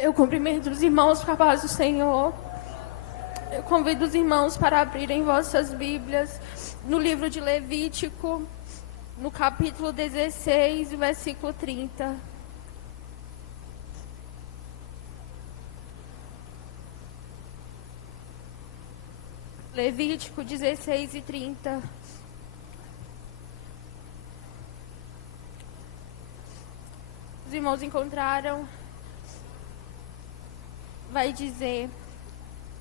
Eu cumprimento os irmãos com a paz do Senhor. Eu convido os irmãos para abrirem vossas Bíblias no livro de Levítico, no capítulo 16, versículo 30. Levítico 16 e 30. Os irmãos encontraram? Vai dizer: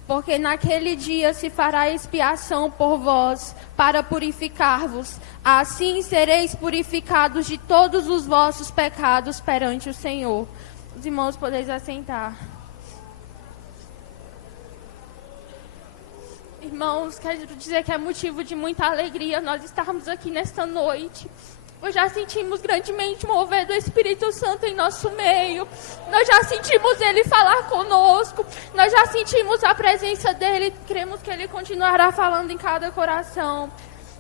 porque naquele dia se fará expiação por vós, para purificar-vos. Assim sereis purificados de todos os vossos pecados perante o Senhor. Os irmãos, podeis assentar. Irmãos, quero dizer que é motivo de muita alegria nós estarmos aqui nesta noite. Nós já sentimos grandemente o mover do Espírito Santo em nosso meio. Nós já sentimos Ele falar conosco. Nós já sentimos a presença dEle. Cremos que Ele continuará falando em cada coração.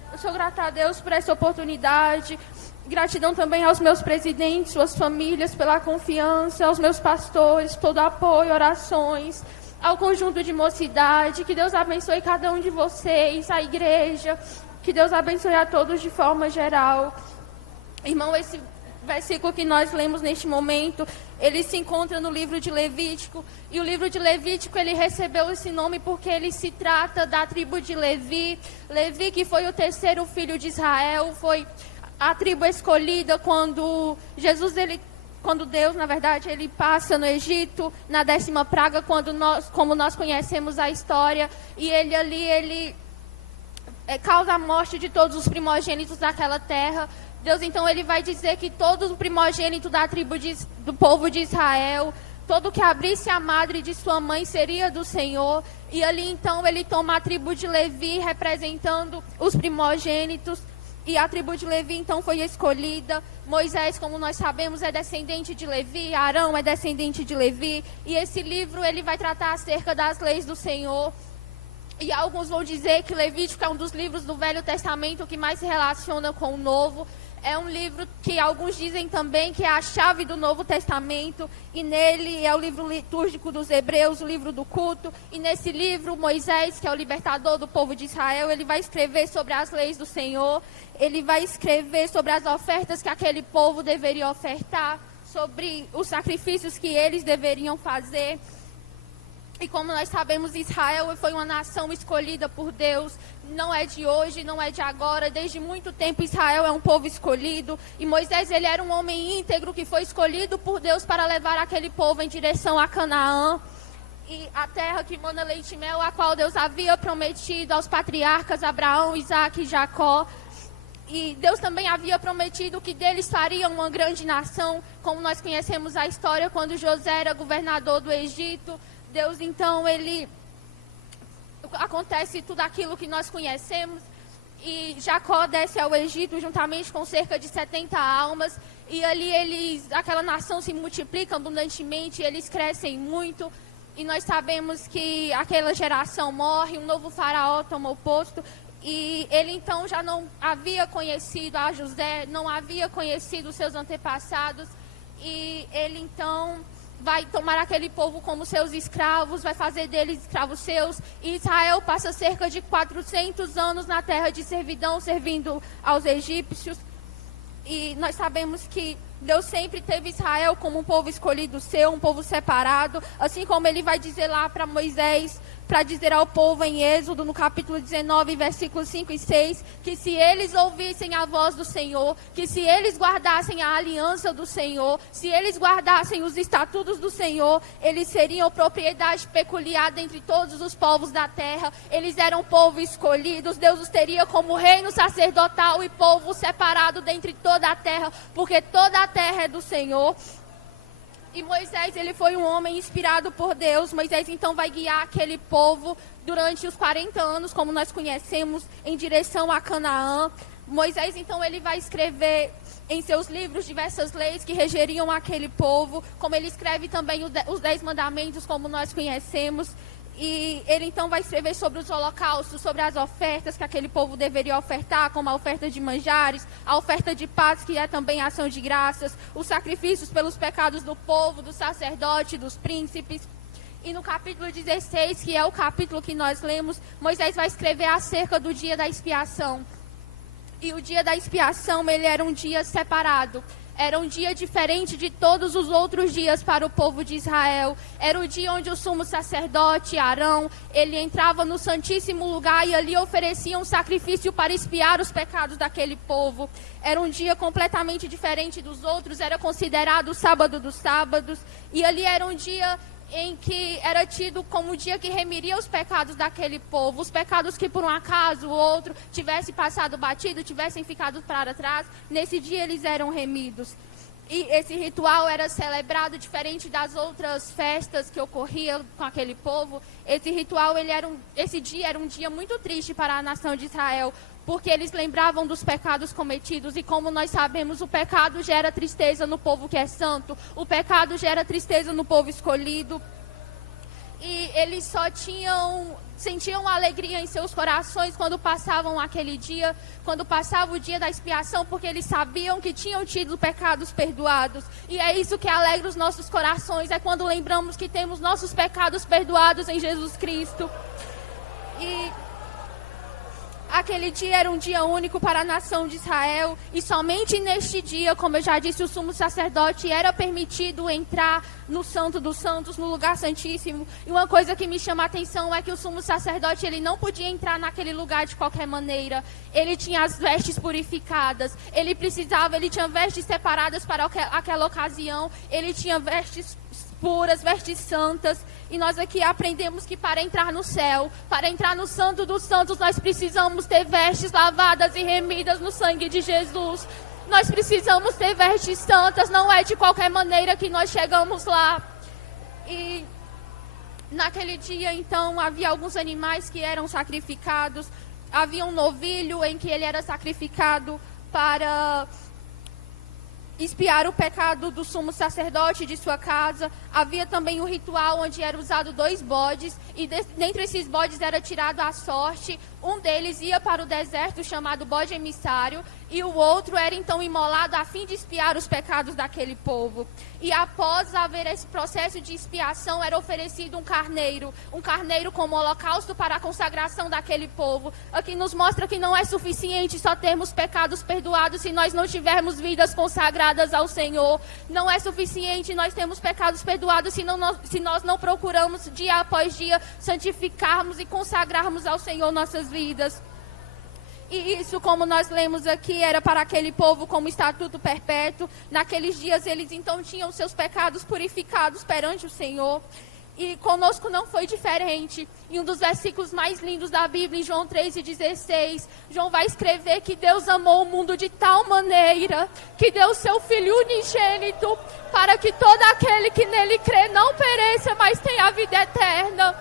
Eu sou grata a Deus por essa oportunidade. Gratidão também aos meus presidentes, suas famílias, pela confiança. Aos meos pastores, todo apoio, orações. Ao conjunto de mocidade. Que Deus abençoe cada um de vocês, a igreja. Que Deus abençoe a todos de forma geral. Irmão, esse versículo que nós lemos neste momento, ele se encontra no livro de Levítico. E o livro de Levítico, ele recebeu esse nome porque ele se trata da tribo de Levi. Levi, que foi o terceiro filho de Israel, foi a tribo escolhida quando Deus, na verdade, ele passa no Egito, na 10ª praga, como nós conhecemos a história. E ele causa a morte de todos os primogênitos daquela terra. Deus, então, ele vai dizer que todo o primogênito da tribo do povo de Israel, todo que abrisse a madre de sua mãe seria do Senhor. E ali, então, ele toma a tribo de Levi, representando os primogênitos. E a tribo de Levi, então, foi escolhida. Moisés, como nós sabemos, é descendente de Levi. Arão é descendente de Levi. E esse livro, ele vai tratar acerca das leis do Senhor. E alguns vão dizer que Levítico é um dos livros do Velho Testamento que mais se relaciona com o Novo. É um livro que alguns dizem também que é a chave do Novo Testamento. E nele é o livro litúrgico dos Hebreus, o livro do culto. E nesse livro, Moisés, que é o libertador do povo de Israel, ele vai escrever sobre as leis do Senhor. Ele vai escrever sobre as ofertas que aquele povo deveria ofertar, sobre os sacrifícios que eles deveriam fazer. E como nós sabemos, Israel foi uma nação escolhida por Deus. Não é de hoje, não é de agora. Desde muito tempo Israel é um povo escolhido. E Moisés, ele era um homem íntegro que foi escolhido por Deus para levar aquele povo em direção a Canaã. E a terra que mana leite e mel, a qual Deus havia prometido aos patriarcas Abraão, Isaque e Jacó. E Deus também havia prometido que deles faria uma grande nação. Como nós conhecemos a história, quando José era governador do Egito. Deus, então, acontece tudo aquilo que nós conhecemos. E Jacó desce ao Egito juntamente com cerca de 70 almas. E ali aquela nação se multiplica abundantemente, eles crescem muito. E nós sabemos que aquela geração morre, um novo faraó toma o posto. E ele então já não havia conhecido a José, não havia conhecido os seus antepassados. E ele então vai tomar aquele povo como seus escravos, vai fazer deles escravos seus. E Israel passa cerca de 400 anos na terra de servidão, servindo aos egípcios. E nós sabemos que Deus sempre teve Israel como um povo escolhido seu, um povo separado. Assim como ele vai dizer lá para Moisés, para dizer ao povo em Êxodo, no capítulo 19, versículos 5 e 6, que se eles ouvissem a voz do Senhor, que se eles guardassem a aliança do Senhor, se eles guardassem os estatutos do Senhor, eles seriam propriedade peculiar dentre todos os povos da terra. Eles eram povo escolhido, Deus os teria como reino sacerdotal e povo separado dentre toda a terra, porque toda a terra é do Senhor. E Moisés, ele foi um homem inspirado por Deus. Moisés, então, vai guiar aquele povo durante os 40 anos, como nós conhecemos, em direção a Canaã. Moisés, então, ele vai escrever em seus livros diversas leis que regeriam aquele povo, como ele escreve também os 10 mandamentos, como nós conhecemos. E ele então vai escrever sobre os holocaustos, sobre as ofertas que aquele povo deveria ofertar, como a oferta de manjares, a oferta de paz, que é também ação de graças, os sacrifícios pelos pecados do povo, do sacerdote, dos príncipes. E no capítulo 16, que é o capítulo que nós lemos, Moisés vai escrever acerca do dia da expiação. E o dia da expiação, ele era um dia separado. Era um dia diferente de todos os outros dias para o povo de Israel. Era o dia onde o sumo sacerdote, Arão, ele entrava no Santíssimo Lugar e ali oferecia um sacrifício para expiar os pecados daquele povo. Era um dia completamente diferente dos outros, era considerado o sábado dos sábados. E ali era um dia em que era tido como o dia que remiria os pecados daquele povo, os pecados que por um acaso o outro tivesse passado batido, tivessem ficado para trás, nesse dia eles eram remidos. E esse ritual era celebrado diferente das outras festas que ocorriam com aquele povo. Esse ritual, esse dia era um dia muito triste para a nação de Israel, porque eles lembravam dos pecados cometidos, e como nós sabemos, o pecado gera tristeza no povo que é santo, o pecado gera tristeza no povo escolhido, e eles só sentiam alegria em seus corações quando passavam aquele dia, quando passava o dia da expiação, porque eles sabiam que tinham tido pecados perdoados, e é isso que alegra os nossos corações, é quando lembramos que temos nossos pecados perdoados em Jesus Cristo. E aquele dia era um dia único para a nação de Israel, e somente neste dia, como eu já disse, o sumo sacerdote era permitido entrar no Santo dos Santos, no lugar santíssimo. E uma coisa que me chama a atenção é que o sumo sacerdote, ele não podia entrar naquele lugar de qualquer maneira. Ele tinha as vestes purificadas, ele tinha vestes separadas para aquela ocasião, ele tinha vestes puras, vestes santas. E nós aqui aprendemos que para entrar no céu, para entrar no Santo dos Santos, nós precisamos ter vestes lavadas e remidas no sangue de Jesus. Nós precisamos ter vestes santas, não é de qualquer maneira que nós chegamos lá. E naquele dia, então, havia alguns animais que eram sacrificados. Havia um novilho em que ele era sacrificado para expiar o pecado do sumo sacerdote de sua casa. Havia também um ritual onde era usado 2 bodes, e dentre esses bodes era tirado à sorte. Um deles ia para o deserto, chamado bode emissário, e o outro era então imolado a fim de expiar os pecados daquele povo. E após haver esse processo de expiação, era oferecido um carneiro como holocausto para a consagração daquele povo. Aqui nos mostra que não é suficiente só termos pecados perdoados se nós não tivermos vidas consagradas ao Senhor. Não é suficiente nós termos pecados perdoados se nós não procuramos dia após dia santificarmos e consagrarmos ao Senhor nossas vidas. E isso, como nós lemos aqui, era para aquele povo como estatuto perpétuo. Naqueles dias eles então tinham seus pecados purificados perante o Senhor. E conosco não foi diferente. Em um dos versículos mais lindos da Bíblia, em João 3,16, João vai escrever que Deus amou o mundo de tal maneira que deu seu Filho unigênito para que todo aquele que nele crê não pereça, mas tenha a vida eterna.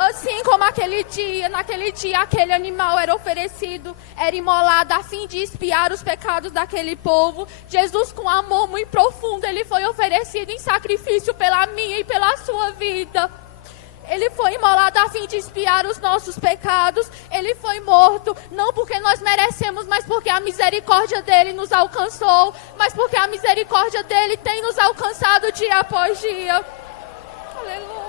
Assim como naquele dia, aquele animal era oferecido, era imolado a fim de expiar os pecados daquele povo. Jesus, com amor muito profundo, ele foi oferecido em sacrifício pela minha e pela sua vida. Ele foi imolado a fim de expiar os nossos pecados. Ele foi morto, não porque nós merecemos, mas porque a misericórdia dele nos alcançou. Mas porque a misericórdia dele tem nos alcançado dia após dia. Aleluia.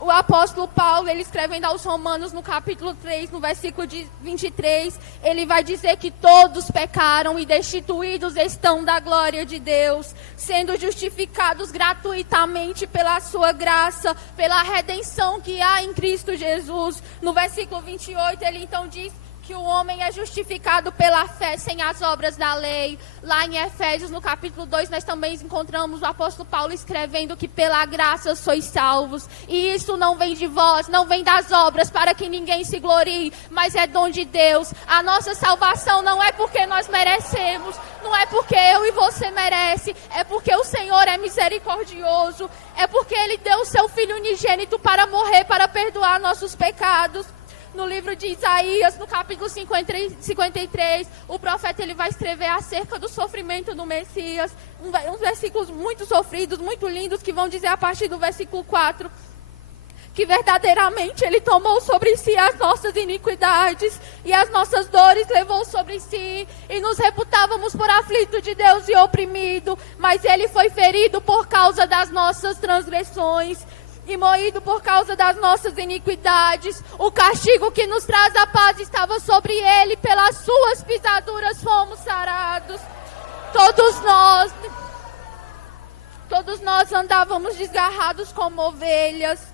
O apóstolo Paulo, ele escrevendo aos Romanos no capítulo 3, no versículo 23, ele vai dizer que todos pecaram e destituídos estão da glória de Deus, sendo justificados gratuitamente pela sua graça, pela redenção que há em Cristo Jesus. No versículo 28, ele então diz que o homem é justificado pela fé sem as obras da lei. Lá em Efésios, no capítulo 2, nós também encontramos o apóstolo Paulo escrevendo que pela graça sois salvos. E isso não vem de vós, não vem das obras, para que ninguém se glorie, mas é dom de Deus. A nossa salvação não é porque nós merecemos, não é porque eu e você merece, é porque o Senhor é misericordioso, é porque Ele deu o seu Filho unigênito para morrer, para perdoar nossos pecados. No livro de Isaías, no capítulo 53, o profeta ele vai escrever acerca do sofrimento do Messias. Uns versículos muito sofridos, muito lindos, que vão dizer a partir do versículo 4... que verdadeiramente Ele tomou sobre si as nossas iniquidades e as nossas dores levou sobre si, e nos reputávamos por aflito de Deus e oprimido, mas Ele foi ferido por causa das nossas transgressões e moído por causa das nossas iniquidades. O castigo que nos traz a paz estava sobre Ele, pelas suas pisaduras fomos sarados. Todos nós andávamos desgarrados como ovelhas.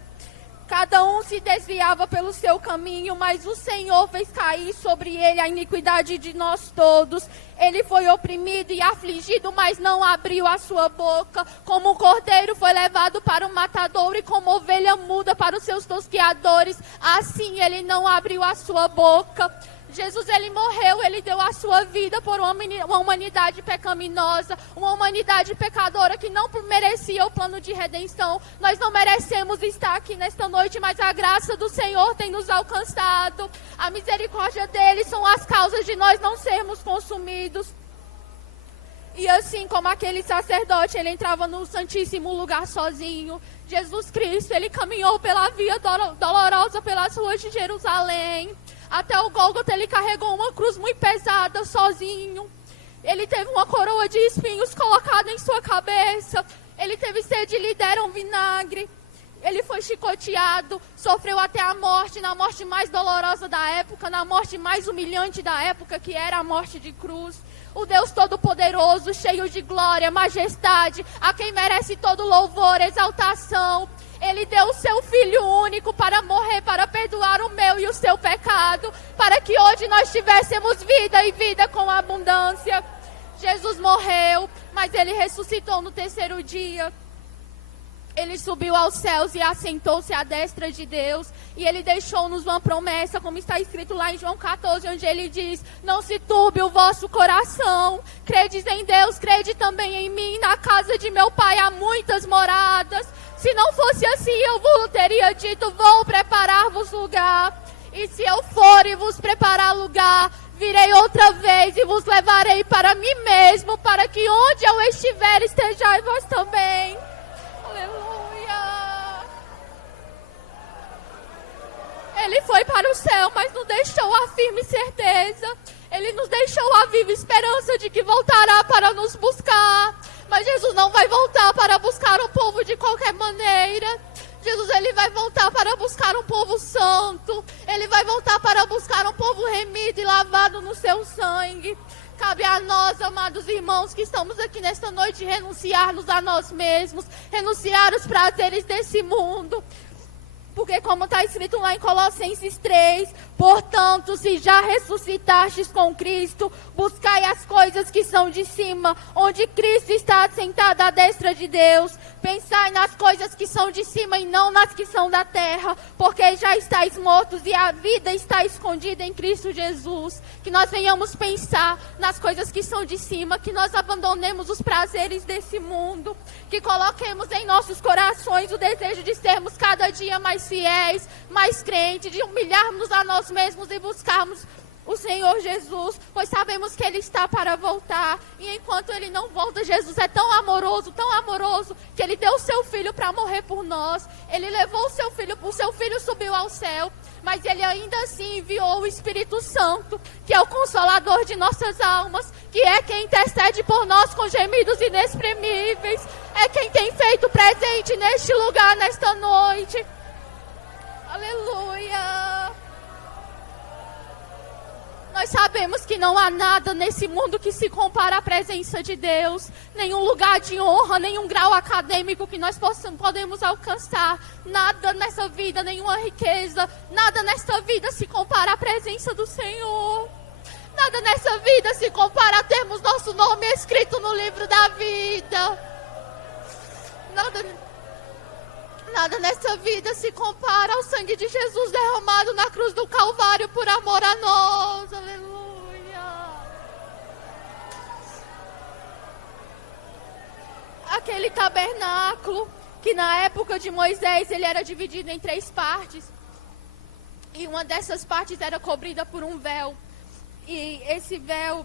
Cada um se desviava pelo seu caminho, mas o Senhor fez cair sobre ele a iniquidade de nós todos. Ele foi oprimido e afligido, mas não abriu a sua boca. Como um cordeiro foi levado para o matadouro e como ovelha muda para os seus tosqueadores, assim ele não abriu a sua boca. Jesus, ele morreu, ele deu a sua vida por uma humanidade pecaminosa, uma humanidade pecadora que não merecia o plano de redenção. Nós não merecemos estar aqui nesta noite, mas a graça do Senhor tem nos alcançado. A misericórdia dele são as causas de nós não sermos consumidos. E assim como aquele sacerdote, ele entrava no santíssimo lugar sozinho. Jesus Cristo, ele caminhou pela via dolorosa pelas ruas de Jerusalém. Até o Gólgota, ele carregou uma cruz muito pesada, sozinho. Ele teve uma coroa de espinhos colocada em sua cabeça. Ele teve sede e lhe deram vinagre. Ele foi chicoteado, sofreu até a morte, na morte mais dolorosa da época, na morte mais humilhante da época, que era a morte de cruz. O Deus Todo-Poderoso, cheio de glória, majestade, a quem merece todo louvor, exaltação. Ele deu o seu Filho único para morrer, para perdoar o meu e o seu pecado, para que hoje nós tivéssemos vida e vida com abundância. Jesus morreu, mas ele ressuscitou no terceiro dia. Ele subiu aos céus e assentou-se à destra de Deus. E ele deixou-nos uma promessa, como está escrito lá em João 14, onde ele diz: não se turbe o vosso coração. Credes em Deus, crede também em mim. Na casa de meu Pai há muitas moradas. Se não fosse assim, eu vos teria dito: vou preparar-vos lugar. E se eu for e vos preparar lugar, virei outra vez e vos levarei para mim mesmo, para que onde eu estiver, estejais vós também. Aleluia. Ele foi para o céu, mas nos deixou a firme certeza. Ele nos deixou a viva esperança de que voltará para nos buscar. Mas Jesus não vai voltar para buscar um povo de qualquer maneira. Jesus, ele vai voltar para buscar um povo santo. Ele vai voltar para buscar um povo remido e lavado no seu sangue. Cabe a nós, amados irmãos, que estamos aqui nesta noite, renunciarmos a nós mesmos, renunciar os prazeres desse mundo. Porque como está escrito lá em Colossenses 3, portanto, se já ressuscitastes com Cristo, buscai as coisas que são de cima, onde Cristo está assentado à destra de Deus. Pensai nas coisas que são de cima e não nas que são da terra, porque já estáis mortos e a vida está escondida em Cristo Jesus. Que nós venhamos pensar nas coisas que são de cima, que nós abandonemos os prazeres desse mundo, que coloquemos em nossos corações o desejo de sermos cada dia mais fiéis, mais crentes, de humilharmos a nós mesmos e buscarmos o Senhor Jesus, pois sabemos que Ele está para voltar. E enquanto Ele não volta, Jesus é tão amoroso, que Ele deu o seu Filho para morrer por nós. Ele levou o seu Filho subiu ao céu, mas Ele ainda assim enviou o Espírito Santo, que é o Consolador de nossas almas, que é quem intercede por nós com gemidos inexprimíveis, é quem tem feito presente neste lugar, nesta noite. Aleluia! Nós sabemos que não há nada nesse mundo que se compara à presença de Deus. Nenhum lugar de honra, nenhum grau acadêmico que nós podemos alcançar. Nada nessa vida, nenhuma riqueza, nada nessa vida se compara à presença do Senhor. Nada nessa vida se compara a termos nosso nome escrito no livro da vida. Nada nessa vida se compara ao sangue de Jesus derramado na cruz do Calvário por amor a nós. Aleluia. Aquele tabernáculo que na época de Moisés ele era dividido em 3 partes. E uma dessas partes era cobrida por um véu. E esse véu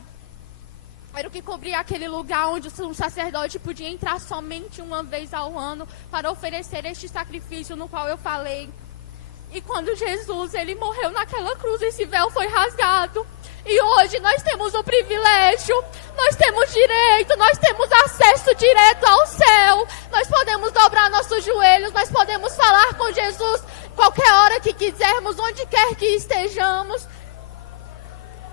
era o que cobria aquele lugar onde um sacerdote podia entrar somente uma vez ao ano para oferecer este sacrifício no qual eu falei. E quando Jesus, ele morreu naquela cruz, esse véu foi rasgado. E hoje nós temos o privilégio, nós temos direito, nós temos acesso direto ao céu. Nós podemos dobrar nossos joelhos, nós podemos falar com Jesus qualquer hora que quisermos, onde quer que estejamos.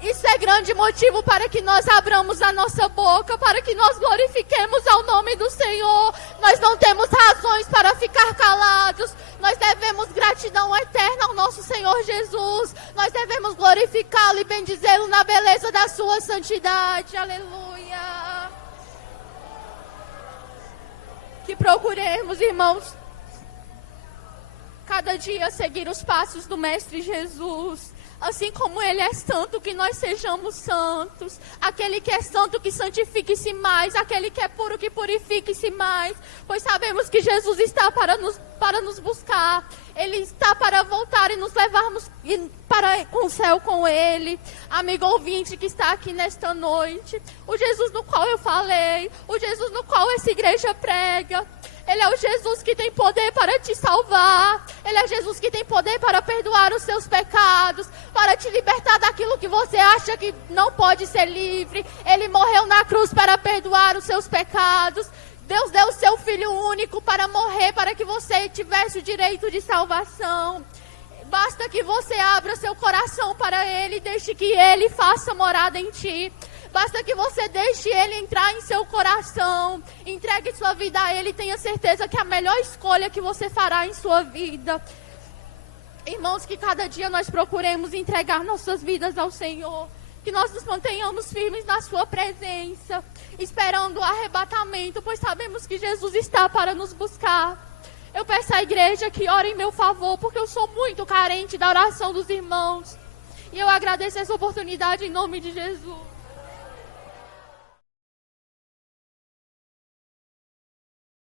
Isso é grande motivo para que nós abramos a nossa boca, para que nós glorifiquemos ao nome do Senhor. Nós não temos razões para ficar calados. Nós devemos gratidão eterna ao nosso Senhor Jesus. Nós devemos glorificá-lo e bendizê-lo na beleza da sua santidade. Aleluia. Que procuremos, irmãos, cada dia seguir os passos do Mestre Jesus. Assim como Ele é santo, que nós sejamos santos. Aquele que é santo, que santifique-se mais. Aquele que é puro, que purifique-se mais. Pois sabemos que Jesus está para nos buscar. Ele está para voltar e nos levarmos para o céu com Ele. Amigo ouvinte que está aqui nesta noite. O Jesus no qual eu falei. O Jesus no qual essa igreja prega. Ele é o Jesus que tem poder para te salvar. Ele é Jesus que tem poder para perdoar os seus pecados, para te libertar daquilo que você acha que não pode ser livre. Ele morreu na cruz para perdoar os seus pecados. Deus deu o seu Filho único para morrer, para que você tivesse o direito de salvação. Basta que você abra seu coração para Ele e deixe que Ele faça morada em ti. Basta que você deixe Ele entrar em seu coração, entregue sua vida a Ele e tenha certeza que é a melhor escolha que você fará em sua vida. Irmãos, que cada dia nós procuremos entregar nossas vidas ao Senhor, que nós nos mantenhamos firmes na sua presença, esperando o arrebatamento, pois sabemos que Jesus está para nos buscar. Eu peço à igreja que ore em meu favor, porque eu sou muito carente da oração dos irmãos. E eu agradeço essa oportunidade em nome de Jesus.